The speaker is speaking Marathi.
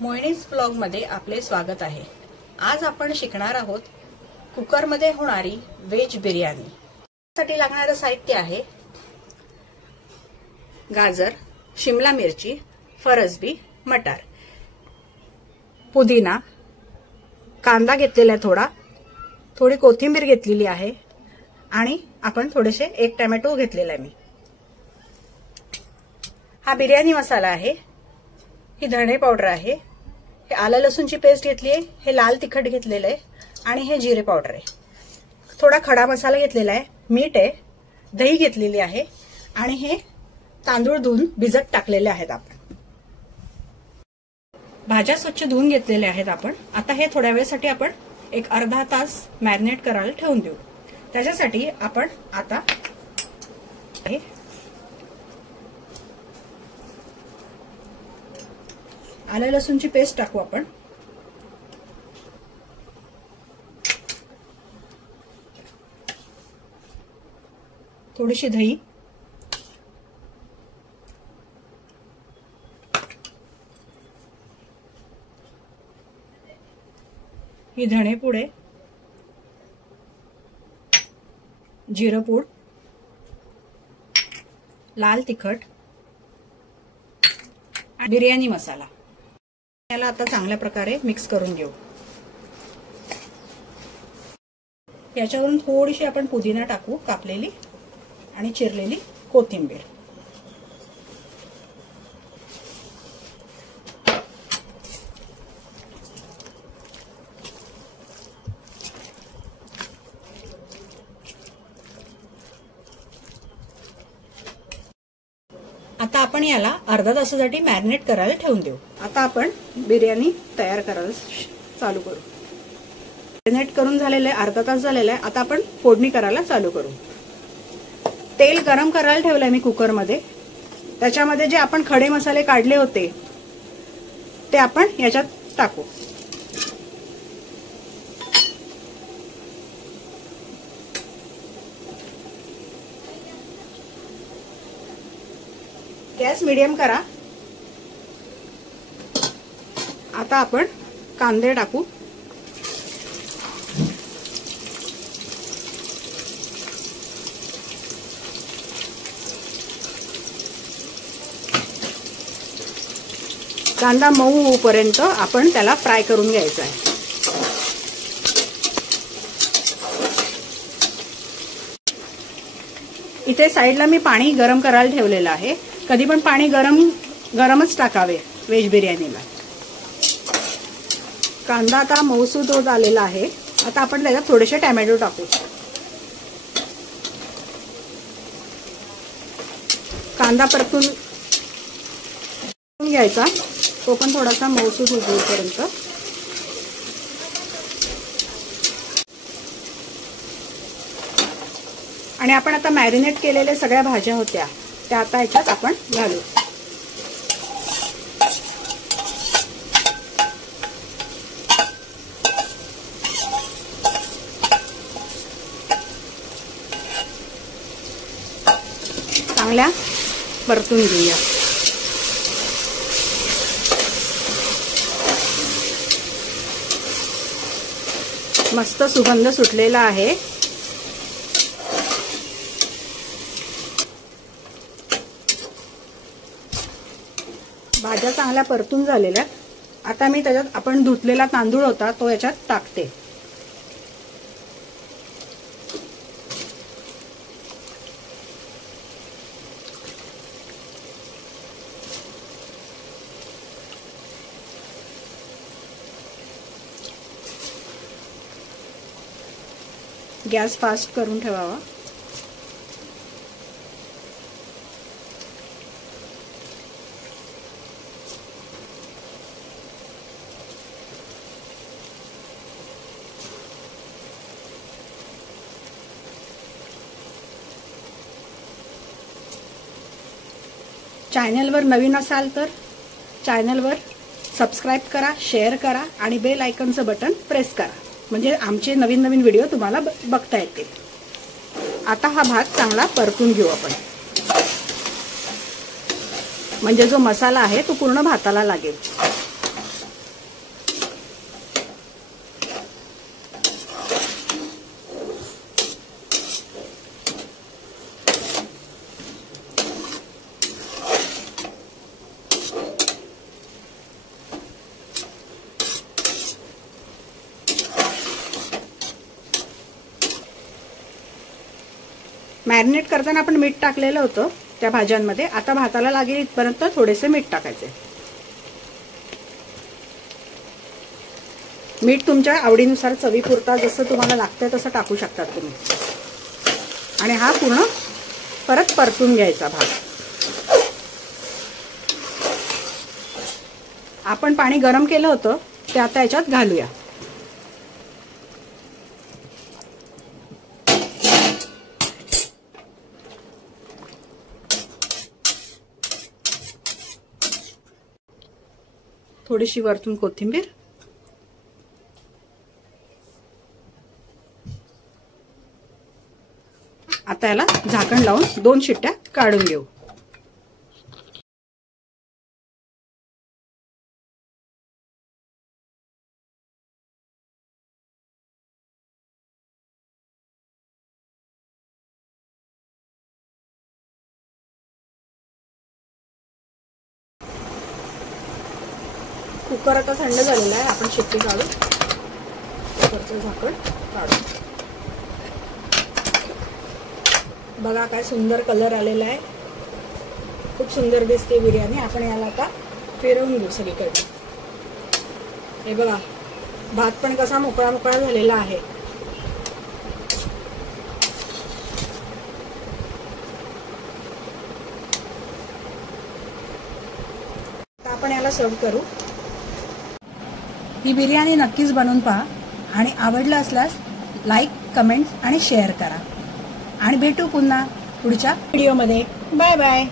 मोहिनीज ब्लॉग मध्ये आपले स्वागत आहे। आज आपण शिकणार आहोत कुकर मध्ये होणारी व्हेज बिर्याणी। त्यासाठी लागणारे साहित्य आहे गाजर, शिमला मिरची, फरसबी, मटार, पुदिना, कांदा घेतलेला आहे, थोडी कोथिंबीर घेतलेली आहे आणि आपण थोडेसे एक टोमॅटो घेतलेला आहे। मी हा बिर्याणी मसाला आहे, ही धणे पावडर आहे, हे आलं लसूणची पेस्ट घेतली आहे, हे लाल तिखट घेतलेलं आहे आणि हे जिरे पावडर आहे। थोडा खडा मसाला घेतलेला आहे, मीठ आहे, दही घेतलेली आहे आणि हे तांदूळ धुवून भिजत टाकलेले आहेत। आपण भाज्या स्वच्छ धुवून घेतलेल्या आहेत। आपण आता हे थोड्या वेळसाठी आपण एक अर्धा तास मॅरिनेट करायला ठेवून देऊ। त्याच्यासाठी आपण आता आलं लसूणची पेस्ट टाकू। आपण थोडीशी दही, ही धणेपूड आहे, जिरपूड, लाल तिखट, बिर्याणी मसाला। याला आता चांगल्या प्रकारे मिक्स करून घेऊ। याच्यावरून थोडीशी आपण पुदिना टाकू, कापलेली आणि चिरलेली कोथिंबीर। आता आपण याला अर्धा तासासाठी मॅरिनेट करायला ठेवून देऊ। आता आपण बिर्याणी तयार करायला चालू करू। मॅरिनेट करून झालेलं आहे, अर्धा तास झालेला आहे। आता आपण फोडणी करायला चालू करू। तेल गरम करायला ठेवलंय मी कुकर मध्ये। त्याच्यामध्ये जे आपण खडे मसाले काढले होते ते आपण याच्यात टाकू। गॅस मीडियम करा। आता आपण कांदे टाकू। कांदा मऊ होईपर्यंत आपण त्याला फ्राय करून घ्यायचा आहे। इथे साईडला मी पाणी गरम करायला ठेवलेलं आहे। कधी पण पाणी गरमच टाकावे व्हेज बिर्याणीला। कांदा आता मऊसूत होत आलेला आहे। आता आपण त्याच्यात थोडेसे टोमॅटो टाकू। कांदा परतून घ्यायचा, तो पण थोडासा मऊसूत होईपर्यंत। आणि आपण आता मॅरिनेट केलेल्या सगळ्या भाज्या होत्या त्या आता याच्यात आपण घालू। चांगल्या परतून घेऊया। मस्त सुगंध सुटलेला आहे। भाज्या चांगल्या परतून झालेल्या। आता मी त्याच्यात आपण धुतलेला तांदूळ होता तो याच्यात टाकते। गॅस फास्ट करून ठेवावा। चॅनलवर नवीन असाल तर चॅनलवर सबस्क्राइब करा, शेअर करा आणि बेल आयकॉनचं बटन प्रेस करा, म्हणजे आमचे नवीन नवीन व्हिडिओ तुम्हाला बघता येतील। आता हा भात चांगला परतून घेऊ आपण, म्हणजे जो मसाला आहे तो पूर्ण भाताला लागेल। मॅरिनेट करताना आपण मीठ टाकलेलं होतं त्या भाज्यांमध्ये. आता भाताला लागेल इथपर्यंत थोडेसे मीठ टाकायचे. मीठ तुमच्या आवडीनुसार चवीपुरता जसं तुम्हाला लागतंय तसं टाकू शकतात तुम्ही. आणि हा पूर्ण परत परतून घ्यायचा भात. आपण पाणी गरम केलं होतं ते आता याच्यात घालूया. थोडीशी वरतून कोथिंबीर. आता याला झाकण लावून 2 शिट्ट्या काढून घेऊ. कुकर आता थंड झालेला आहे. आपण शिट्टी काढू. कुकरचं झाकण काढू. बघा काय सुंदर कलर आलेला आहे. खूप सुंदर दिसते बिर्याणी. आपण याला आता फिरवून घेऊ सगळीकडे. हे बघा भात पण कसा मोकळा मोकळा झालेला आहे. आता आपण याला सर्व करू. ही बिर्याणी नक्कीच बनवून पहा आणि आवडलं असल्यास लाईक, कमेंट आणि शेअर करा. आणि भेटू पुन्हा पुढच्या व्हिडिओमध्ये. Bye bye.